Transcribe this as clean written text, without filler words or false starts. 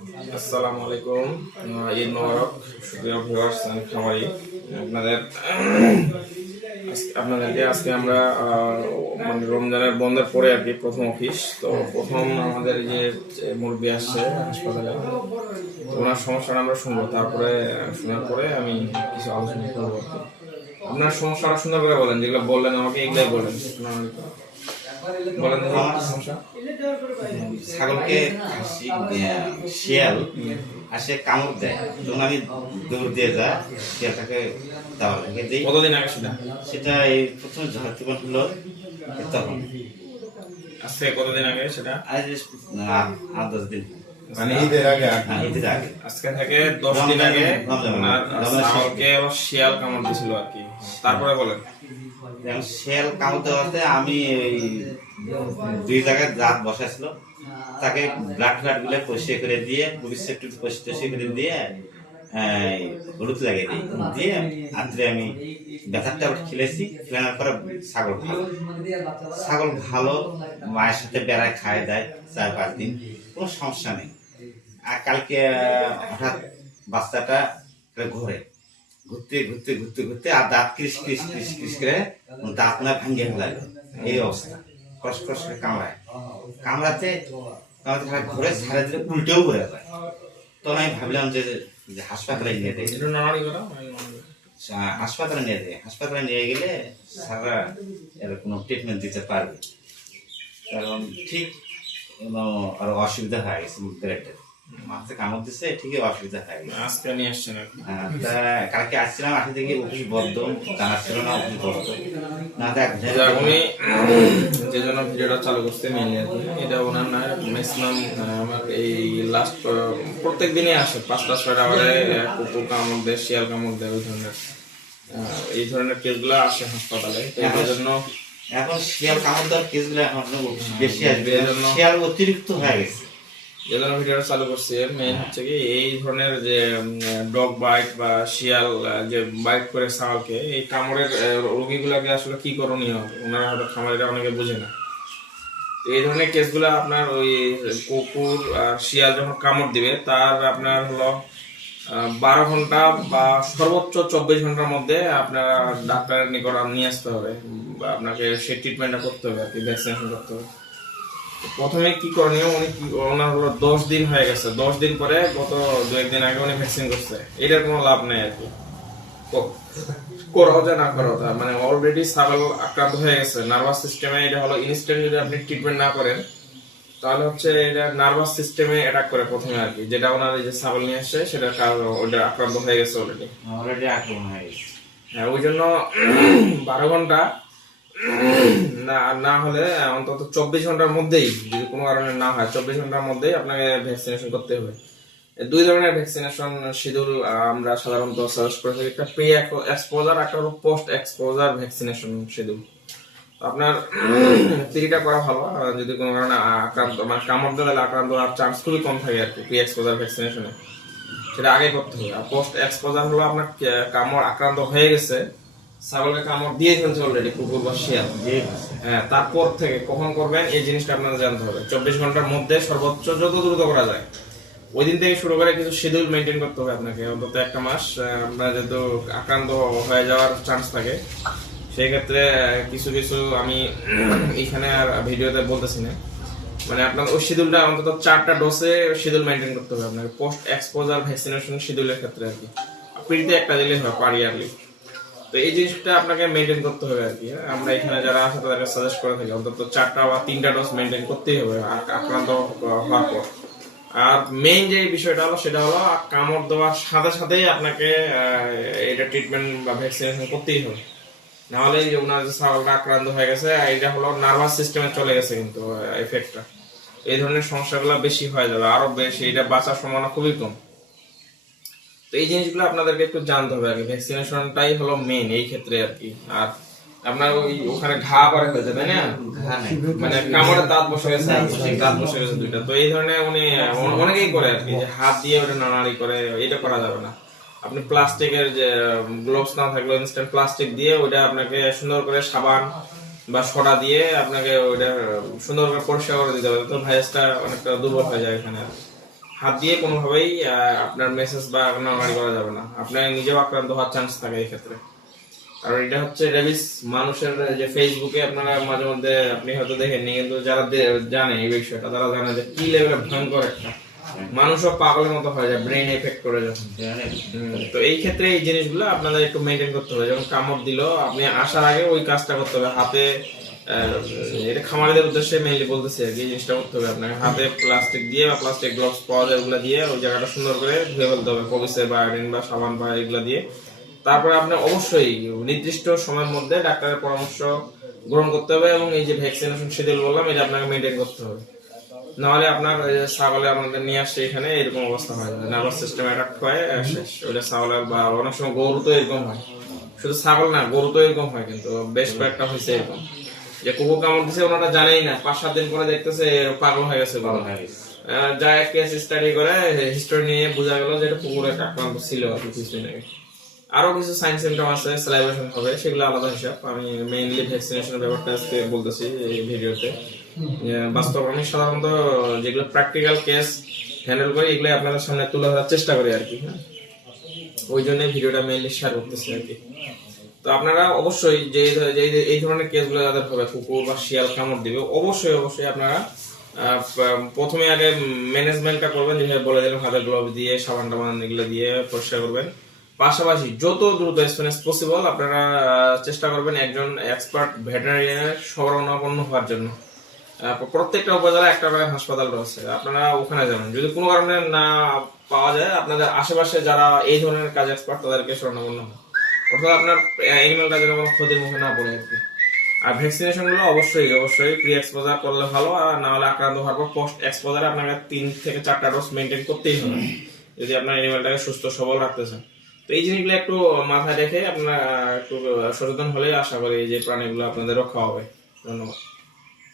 আসসালামু আলাইকুম। ঈদ মোবারক সুপ্রিয় ভিউয়ার্স এন্ড খামারি। আপনাদের আপনাদেরকে আজকে আমরা মানে রমজানের বন্ধের পরে আর কি প্রথম অফিস, তো প্রথম আমাদের যে মুরব্বী আসছে হাসপাতালে, ওনার সমস্যাটা আমরা শুনবো, তারপরে শোনার পরে আমি কিছু আলোচনা করবো আর কি। আপনার সমস্যাটা সুন্দর করে বলেন, যেগুলো বললেন আমাকে এগুলাই বলেন। বলেন সমস্যা। ছাগলকে শিয়াল আসে কামড় দেয়, তখন আমি দৌড় দিয়ে যা শিয়ালটাকে দেওয়া রেখে দিই। কতদিন আগে সেটা? সেটা এই প্রথমে ঝড় হলো তখন। আজকে কতদিন আগে সেটা? আজ 8-10 দিন, মানে ঈদের আগে। ঈদের আগে। আজকে থেকে 10 দিন আগে ছাগলকে শিয়াল কামড় দিয়েছিল আর কি। তারপরে বলেন। শিয়াল কামড় দেওয়াতে আমি এই 2 জায়গায় দাঁত বসাইছিল, তাকে ব্লাড গুলো পরিষ্কার করে দিয়ে একটু পরিষ্কার করে দিয়ে হলুদ লাগিয়ে দিই, দিয়ে আজকে আমি ব্যথাটা খেলেছি। খেলানোর পরে ছাগল ভালো মায়ের সাথে বেড়ায় খায় দেয় 4-5 দিন, কোনো সমস্যা নেই। আর কালকে হঠাৎ বাচ্চাটা ঘুরতে ঘুরতে ঘুরতে ঘুরতে আর দাঁত ক্রিস ক্রিস ক্রিস ক্রিস করে দাঁত না ভাঙিয়ে ফেলালো। এই অবস্থা, কষ্ট কষ্ট কামড়াতে ঘুরে ছাড়ে দিলে উল্টেও ঘুরে যায়। তখন আমি ভাবলাম যে হাসপাতালে নিয়ে দেয়, হাসপাতালে নিয়ে গেলে সারা এর কোনো ট্রিটমেন্ট দিতে পারবে, কারণ ঠিক আরো অসুবিধা হয়ে গেছে। ব্রেডের মাথায় কামড় দিচ্ছে, ঠিকই অসুবিধা হয়ে গেছে। আজকে নিয়ে আসছেন আর কি। কালকে আসছিলাম, আসে দেখি অফিস বদ্ধ, জানা ছিল না অফিস বদ্ধ না। উনি যে জন্য ভিডিওটা চালু করতে মেনলি আর কি, এটা ওনার না ম্যাক্সিমাম আমার এই লাস্ট প্রত্যেক দিনই আসে 5টা-6টা বারে কুকুর কামড় দেয়, শিয়াল কামড় দেয়, এই ধরনের কেসগুলো আসে হাসপাতালে। তো এই জন্য এখন শিয়াল কামড় দেওয়ার কেসগুলো এখন বেশি আসবে, শিয়াল অতিরিক্ত হয়ে গেছে। এই জন্য ভিডিওটা চালু করছি। মেন হচ্ছে কি, এই ধরনের যে ডগ বাইট বা শিয়াল যে বাইট করে ছাগলকে, এই কামড়ের রোগীগুলাকে আসলে কি করণীয় ওনারা হয়তো খামারিরা অনেকে বুঝে না। এই ধরনের কেসগুলো আপনার ওই কুকুর আর শিয়াল যখন কামড় দিবে, তার আপনার হলো 12 ঘন্টা বা সর্বোচ্চ 24 ঘন্টার মধ্যে আপনার ডাক্তারের নিকট নিয়ে আসতে হবে, বা আপনাকে সেই ট্রিটমেন্টটা করতে হবে আর কি, ভ্যাকসিনেশন করতে হবে। প্রথমে কি করণীয়, ওনার হলো 10 দিন হয়ে গেছে, 10 দিন পরে গত 2-1 দিন আগে উনি ভ্যাকসিন করছে। এটার কোনো লাভ নেই আর কি, করাও যায় না করাও যায়, মানে অলরেডি ছাগল আক্রান্ত হয়ে গেছে নার্ভাস সিস্টেমে। এটা হলো ইনস্ট্যান্ট যদি আপনি ট্রিটমেন্ট না করেন, তাহলে হচ্ছে এটা নার্ভাস সিস্টেমে অ্যাটাক করে প্রথমে আর কি। যেটা ওনার এই যে ছাগল নিয়ে আসছে, সেটা ওটা আক্রান্ত হয়ে গেছে অলরেডি আক্রমণ হয়ে গেছে। হ্যাঁ, ওই জন্য 12 ঘন্টা না হলে অন্তত 24 ঘন্টার মধ্যেই, যদি কোনো কারণে না হয় 24 ঘন্টার মধ্যেই আপনাকে ভ্যাকসিনেশন করতে হবে। 2 ধরনের ভ্যাকসিনেশন শিডিউল আমরা সাধারণত সাজেস্ট করে থাকি, একটা প্রি এক্সপোজার, একটা হলো পোস্ট এক্সপোজার ভ্যাকসিনেশন শিডিউল। আপনার প্রিটা করা ভালো, যদি কোনো কারণে আক্রান্ত মানে কামড় দিলে আক্রান্ত হওয়ার চান্স খুবই কম থাকে আর কি প্রি এক্সপোজার ভ্যাকসিনেশনে, সেটা আগে করতে হবে। আর পোস্ট এক্সপোজার হলো আপনার কামড় আক্রান্ত হয়ে গেছে, ছাগলকে কামড় দিয়ে ফেলছে অলরেডি কুকুর বা শিয়াল, হ্যাঁ, তারপর থেকে কখন করবেন এই জিনিসটা আপনাদের জানতে হবে। 24 ঘন্টার মধ্যে সর্বোচ্চ যত দ্রুত করা যায় ওই দিন থেকে শুরু করে কিছু শিডিউল মেনটেন করতে হবে আপনাকে, অন্তত 1 মাস। আপনার যেহেতু আক্রান্ত হয়ে যাওয়ার চান্স থাকে, সেই ক্ষেত্রে কিছু কিছু আমি এইখানে আর ভিডিওতে বলতেছি না, মানে আপনার ওই শিডিউলটা অন্তত 4টা ডোজে শিডিউল মেনটেন করতে হবে আপনাকে, পোস্ট এক্সপোজার ভ্যাকসিনেশন শিডিউলের ক্ষেত্রে আর কি। প্রিতে একটা দিলে হয় পার ইয়ারলি। তো এই জিনিসটা আপনাকে মেনটেন করতে হবে আর কি। আমরা এখানে যারা আছে তাদেরকে সাজেস্ট করে থাকি অন্তত 4টা বা 3টা ডোজ মেনটেন করতেই হবে আক্রান্ত হওয়ার পর। আর মেইন যে বিষয়টা হলো, সেটা হলো কামড় দেওয়ার সাথে সাথেই আপনাকে এটা ট্রিটমেন্ট বা ভ্যাকসিনেশন করতেই হবে, নাহলে যে ওনার যে ছাগলটা আক্রান্ত হয়ে গেছে, এটা হলো নার্ভাস সিস্টেমে চলে গেছে কিন্তু এফেক্টটা। এই ধরনের সমস্যাগুলো বেশি হয়ে যাবে, আরো বেশি, এটা বাঁচার সম্ভাবনা খুবই কম। তো এই জিনিসগুলো আপনাদেরকে একটু জানতে হবে আর কি, ভ্যাকসিনেশনটাই হলো মেইন এই ক্ষেত্রে আর কি। আর আপনার ওই ওখানে ঘা পরে হয়েছে, তাই না? মানে কামড়ে দাঁত বসে গেছে, দাঁত বসে গেছে 2টা। তো এই ধরনের উনি অনেকেই করে আর কি, যে হাত দিয়ে ওটা নাড়াড়ি করে, এটা করা যাবে না। আপনি প্লাস্টিকের যে গ্লোভস না থাকলে ইনস্ট্যান্ট প্লাস্টিক দিয়ে ওইটা আপনাকে সুন্দর করে সাবান বা সোডা দিয়ে আপনাকে ওইটা সুন্দর করে পরিষ্কার করে দিতে হবে, তো ভাইরাসটা অনেকটা দুর্বল হয়ে যায় এখানে। হাত দিয়ে কোনোভাবেই আপনার মেসেজ বা নাড়ানাড়ি করা যাবে না, আপনার নিজেও আক্রান্ত হওয়ার চান্স থাকে এই ক্ষেত্রে। আর এটা হচ্ছে রেবিস মানুষের যে ফেসবুকে আপনারা মাঝে মধ্যে আপনি হয়তো দেখেননি, কিন্তু যারা জানে এই বিষয়টা তারা জানে যে কি লেভেলের ভয়ঙ্কর একটা, মানুষও পাগলের মতো হয়ে যায় ব্রেন এফেক্ট করে যখন। তো এই ক্ষেত্রে এই জিনিসগুলো আপনাদের একটু মেনটেন করতে হবে। যেমন কামড় দিল, আপনি আসার আগে ওই কাজটা করতে হবে, হাতে এটা খামারিদের উদ্দেশ্যে মেইনলি বলতেছি আর কি, এই জিনিসটা করতে হবে আপনাকে, হাতে প্লাস্টিক দিয়ে বা প্লাস্টিক গ্লাভস পাওয়া যায় ওগুলো দিয়ে ওই জায়গাটা সুন্দর করে ধুয়ে ফেলতে হবে পবিসের বা আয়োডিন বা সাবান বা এগুলো দিয়ে। তারপরে আপনি অবশ্যই নির্দিষ্ট সময়ের মধ্যে ডাক্তারের পরামর্শ গ্রহণ করতে হবে, এবং এই যে ভ্যাকসিনেশন শিডিউল বললাম এটা আপনাকে মেনটেন করতে হবে। নাহলে আপনার ছাগলে আমাদের নিয়ে আসছে এখানে এরকম অবস্থা হয়, নার্ভাস সিস্টেম অ্যাটাক হয় শেষ। ওইটা ছাগলের বা অনেক সময় গরু তো এরকম হয়, শুধু ছাগল না গরু তো এরকম হয়, কিন্তু বেশ কয়েকটা হয়েছে এরকম যে কুকুর কামড় দিছে ওনারা জানেই না, 5-7 দিন পরে দেখতেছে পাগল হয়ে গেছে গরু। যা কেস স্টাডি করে হিস্টোরি নিয়ে বোঝা গেল যে এটা কুকুরের আক্রান্ত ছিল আর কি কিছুদিন আগে। আরো কিছু সাইন সিমটম আছে, স্যালাইভেশন হবে, সেগুলো আলাদা হিসাব। আমি মেইনলি ভ্যাকসিনেশনের ব্যাপারটা আজকে বলতেছি এই ভিডিওতে। বাস্তব আমি সাধারণত যেগুলো প্র্যাকটিক্যাল কেস হ্যান্ডেল করি এগুলো আপনাদের সামনে তুলে ধরার চেষ্টা করি আর কি। হ্যাঁ, ওই জন্য ভিডিওটা মেইনলি শেয়ার করতেছি আর কি। তো আপনারা অবশ্যই যে এই ধরনের কেসগুলো যাদের হবে, কুকুর বা শিয়াল কামড় দিবে, অবশ্যই অবশ্যই আপনারা প্রথমে আগে ম্যানেজমেন্টটা করবেন, যেভাবে বলে দিলাম, হাতের গ্লোভ দিয়ে সাবান টাবান এগুলো দিয়ে পরিষ্কার করবেন। পাশাপাশি যত দ্রুত as soon as possible আপনারা চেষ্টা করবেন একজন এক্সপার্ট ভেটেরিনারিয়ানের শরণাপন্ন হওয়ার জন্য। প্রত্যেকটা উপজেলায় একটা করে হাসপাতাল রয়েছে, আপনারা ওখানে যাবেন। যদি কোনো কারণে না পাওয়া যায়, আপনাদের আশেপাশে যারা এই ধরনের কাজ এক্সপার্ট তাদেরকে শরণাপন্ন হয়, অর্থাৎ আপনার অ্যানিমেলটা যেন কোনো ক্ষতির মুখে না পড়ে আর কি। আর ভ্যাকসিনেশন গুলো অবশ্যই অবশ্যই প্রি এক্সপোজার করলে ভালো, আর না হলে আক্রান্ত হওয়ার পর পোস্ট এক্সপোজারে আপনাকে 3 থেকে 4টা ডোজ মেনটেন করতেই হবে যদি আপনার অ্যানিমেলটাকে সুস্থ সবল রাখতে চান। তো এই জিনিসগুলো একটু মাথায় রেখে আপনারা একটু সচেতন হলে আশা করি যে প্রাণীগুলো আপনাদের রক্ষা হবে। ধন্যবাদ।